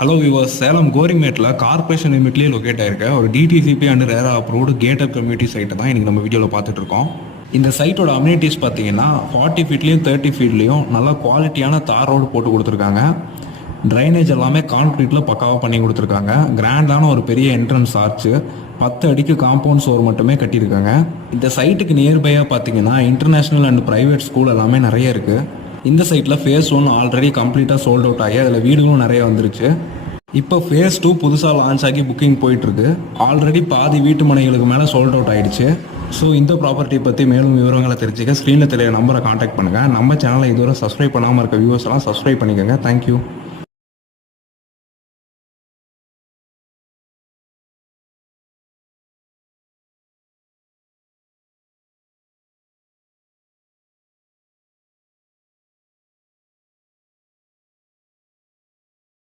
Hello viewers, Salem கோரிமேட்டில் corporation லிமிட்லேயே locate ஆயிருக்க ஒரு DTCP and ரேரா அப்ரூவ்டு கேட்டட் கம்யூனிட்டி சைட்டை தான் இன்றைக்கி நம்ம வீடியோவில் பார்த்துட்டு இருக்கோம். இந்த சைட்டோட அம்யூனிட்டிஸ் பார்த்தீங்கன்னா 40 ஃபீட்லேயும் 30 ஃபீட்லேயும் நல்லா குவாலிட்டியான தார் ரோடு போட்டு கொடுத்துருக்காங்க. ட்ரைனேஜ் எல்லாமே கான்க்ரீட்டில் பக்காவாக பண்ணி கொடுத்துருக்காங்க. கிராண்டான ஒரு பெரிய என்ட்ரன்ஸ் ஆர்ச்சு, 10 அடிக்கு காம்பவுண்ட் சோர் மட்டுமே கட்டியிருக்காங்க. இந்த சைட்டுக்கு நியர்பையாக பார்த்தீங்கன்னா இன்டர்நேஷ்னல் அண்ட் ப்ரைவேட் ஸ்கூல் எல்லாமே நிறைய இருக்குது. இந்த சைட்டில் ஃபேஸ் 1 ஆல்ரெடி கம்ப்ளீட்டாக சோல்ட் அவுட் ஆகி அதில் வீடுகளும் நிறைய வந்துருச்சு. இப்போ ஃபேஸ் 2 புதுசாக லான்ச் ஆகி புக்கிங் போயிட்டுருக்கு. ஆல்ரெடி பாதி வீட்டு மனைகளுக்கு மேலே சோல்ட் அவுட் ஆகிடுச்சு. ஸோ இந்த ப்ராப்பர்ட்டி பற்றி மேலும் விவரங்களை தெரிஞ்சுக்க ஸ்க்ரீனில் தெரிய நம்பரை காண்டாக்ட் பண்ணுங்கள். நம்ம சேனலை இதுவரை சப்ஸ்கிரைப் பண்ணாமல் இருக்க வியூவர்ஸ் எல்லாம் சப்ஸ்கிரைப் பண்ணிக்கோங்க. தேங்க்யூ.